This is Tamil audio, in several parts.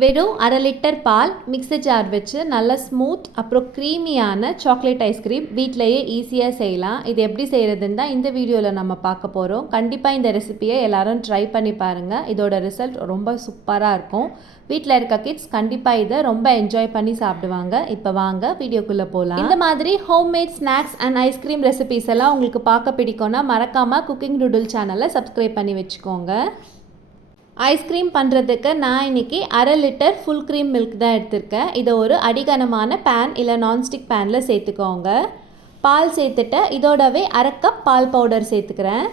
வெறும் அரை லிட்டர் பால் மிக்ஸி ஜார் வச்சு நல்ல ஸ்மூத் அப்புறம் க்ரீமியான சாக்லேட் ஐஸ்கிரீம் வீட்டிலையே ஈஸியாக செய்யலாம். இது எப்படி செய்கிறதுன்னு தான் இந்த வீடியோவில் நம்ம பார்க்க போகிறோம் கண்டிப்பாக இந்த ரெசிபியை எல்லாரும் ட்ரை பண்ணி பாருங்கள் இதோட ரிசல்ட் ரொம்ப சூப்பராக இருக்கும். வீட்டில் இருக்க கிட்ஸ் கண்டிப்பாக இதை ரொம்ப என்ஜாய் பண்ணி சாப்பிடுவாங்க. இப்போ வாங்க வீடியோக்குள்ளே போகலாம் இந்த மாதிரி homemade snacks and ice cream recipes எல்லாம் உங்களுக்கு பார்க்க பிடிக்கும்னா மறக்காமல் குக்கிங் நூடுல் சேனலை சப்ஸ்கிரைப் பண்ணி வச்சுக்கோங்க. ஐஸ்கிரீம் பண்ணுறதுக்கு நான் இன்றைக்கி அரை லிட்டர் ஃபுல் க்ரீம் மில்க் தான் எடுத்திருக்கேன். இதை ஒரு அடிகனமான பேன் இல்லை நான்ஸ்டிக் பேனில் சேர்த்துக்கோங்க. பால் சேர்த்துட்டு இதோடவே அரை கப் பால் பவுடர் சேர்த்துக்கிறேன்.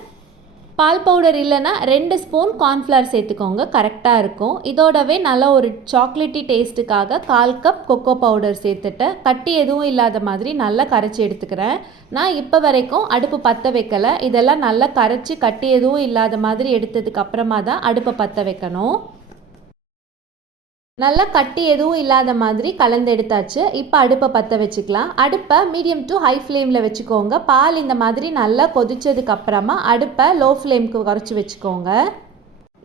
பால் பவுடர் இல்லைன்னா ரெண்டு ஸ்பூன் கார்ன்ஃப்ளவர் சேர்த்துக்கோங்க கரெக்டாக இருக்கும். இதோடவே நல்ல ஒரு சாக்லேட்டி டேஸ்ட்டுக்காக கால் கப் கொக்கோ பவுடர் சேர்த்துட்டு கட்டி எதுவும் இல்லாத மாதிரி நல்லா கரைச்சி எடுத்துக்கிறேன். நான் இப்போ வரைக்கும் அடுப்பு பற்ற வைக்கலை. இதெல்லாம் நல்லா கரைச்சி கட்டி எதுவும் இல்லாத மாதிரி எடுத்ததுக்கு அப்புறமா தான் அடுப்பை பற்ற வைக்கணும். நல்லா கட்டி எதுவும் இல்லாத மாதிரி கலந்து எடுத்தாச்சு. இப்போ அடுப்பை பற்ற வச்சுக்கலாம். அடுப்பை மீடியம் டு ஹை ஃப்ளேமில் வச்சுக்கோங்க. பால் இந்த மாதிரி நல்லா கொதிச்சதுக்கு அப்புறமா அடுப்பை லோ ஃப்ளேமுக்கு குறைச்சி வச்சுக்கோங்க.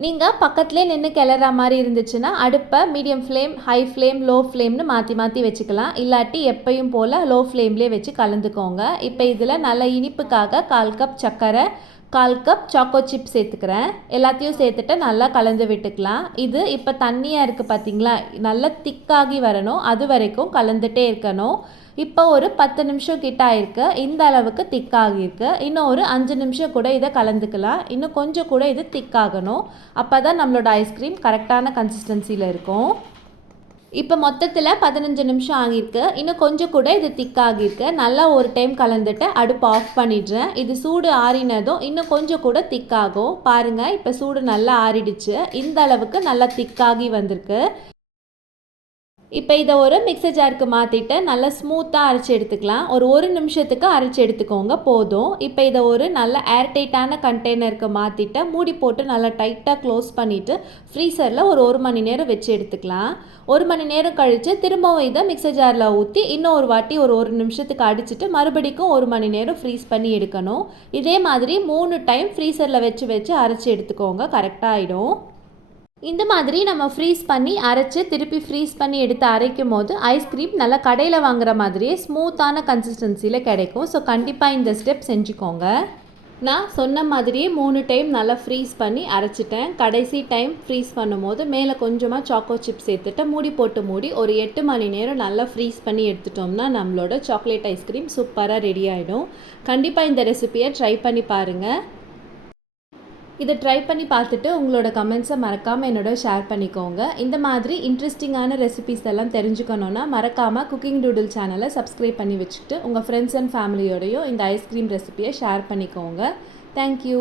நீங்கள் பக்கத்துலேயே நின்று கிளற மாதிரி இருந்துச்சுன்னா அடுப்பை medium flame high flame low ஃப்ளேம்னு மாற்றி மாற்றி வச்சுக்கலாம். இல்லாட்டி எப்பயும் போல் லோ ஃப்ளேம்லேயே வச்சு கலந்துக்கோங்க. இப்போ இதில் நல்ல இனிப்புக்காக கால் கப் சர்க்கரை கால் கப் சாக்கோ சிப் சேர்த்துக்கிறேன். எல்லாத்தையும் சேர்த்துட்டு நல்லா கலந்து விட்டுக்கலாம். இது இப்போ தண்ணியாக இருக்குது பார்த்தீங்களா நல்லா திக்காகி வரணும். அது வரைக்கும் கலந்துட்டே இருக்கணும். இப்போ ஒரு பத்து நிமிஷம் கிட்ட ஆயிருக்கு. இந்த அளவுக்கு திக்காகிருக்கு இன்னும் ஒரு அஞ்சு நிமிஷம் கூட இதை கலந்துக்கலாம். இன்னும் கொஞ்சம் கூட இது திக்காகணும். அப்போ தான் நம்மளோட ஐஸ்கிரீம் கரெக்டான கன்சிஸ்டன்சியில் இருக்கும். இப்போ மொத்தத்தில் பதினஞ்சு நிமிஷம் ஆகியிருக்கு. இன்னும் கொஞ்சம் கூட இது திக்காகிருக்கு நல்லா ஒரு டைம் கலந்துட்டு அடுப்பு ஆஃப் பண்ணிடுறேன். இது சூடு ஆறினதும் இன்னும் கொஞ்சம் கூட திக்காகும் பாருங்கள் இப்போ சூடு நல்லா ஆறிடுச்சு. இந்த அளவுக்கு நல்லா திக்காகி வந்திருக்கு. இப்போ இதை ஒரு மிக்சர் ஜாருக்கு மாற்றிட்டு நல்லா ஸ்மூத்தாக அரைச்சி எடுத்துக்கலாம். ஒரு ஒரு நிமிஷத்துக்கு அரைச்சி எடுத்துக்கோங்க போதும். இப்போ இதை ஒரு நல்ல ஏர்டைட்டான கண்டெய்னருக்கு மாற்றிட்டு மூடி போட்டு நல்லா டைட்டாக க்ளோஸ் பண்ணிவிட்டு ஃப்ரீசரில் ஒரு ஒரு மணி நேரம் வச்சு எடுத்துக்கலாம். ஒரு மணி நேரம் கழித்து திரும்பவும் இதை மிக்சர் ஜாரில் ஊற்றி இன்னும் ஒரு வாட்டி ஒரு ஒரு நிமிஷத்துக்கு அடிச்சுட்டு மறுபடிக்கும் ஒரு மணி நேரம் ஃப்ரீஸ் பண்ணி எடுக்கணும். இதே மாதிரி மூணு டைம் ஃப்ரீசரில் வச்சு வச்சு அரைச்சி எடுத்துக்கோங்க கரெக்டாக ஆகிடும் இந்த மாதிரி நம்ம ஃப்ரீஸ் பண்ணி அரைச்சி திருப்பி ஃப்ரீஸ் பண்ணி எடுத்து அரைக்கும் போது ஐஸ்கிரீம் நல்லா கடையில் வாங்குற மாதிரியே ஸ்மூத்தான கன்சிஸ்டன்சியில் கிடைக்கும். ஸோ கண்டிப்பாக இந்த ஸ்டெப் செஞ்சுக்கோங்க. நான் சொன்ன மாதிரியே மூணு டைம் நல்லா ஃப்ரீஸ் பண்ணி அரைச்சிட்டேன். கடைசி டைம் ஃப்ரீஸ் பண்ணும்போது மேலே கொஞ்சமாக சாக்கோ சிப் சேர்த்துட்டு மூடி போட்டு மூடி ஒரு எட்டு மணி நேரம் நல்லா ஃப்ரீஸ் பண்ணி எடுத்துட்டோம்னா நம்மளோட சாக்லேட் ஐஸ்கிரீம் சூப்பராக ரெடி ஆகிடும் கண்டிப்பாக இந்த ரெசிபியை ட்ரை பண்ணி பாருங்கள் இதை ட்ரை பண்ணி பார்த்துட்டு உங்களோட கமெண்ட்ஸை மறக்காமல் என்னோட ஷேர் பண்ணிக்கோங்க. இந்த மாதிரி இன்ட்ரெஸ்டிங்கான ரெசிபிஸ் எல்லாம் தெரிஞ்சுக்கணுன்னா மறக்காமல் குக்கிங் டூடில் சேனலை சப்ஸ்கிரைப் பண்ணி வச்சுட்டு உங்கள் ஃப்ரெண்ட்ஸ் அண்ட் ஃபேமிலியோடையும் இந்த ஐஸ்கிரீம் ரெசிபியை ஷேர் பண்ணிக்கோங்க. தேங்க்யூ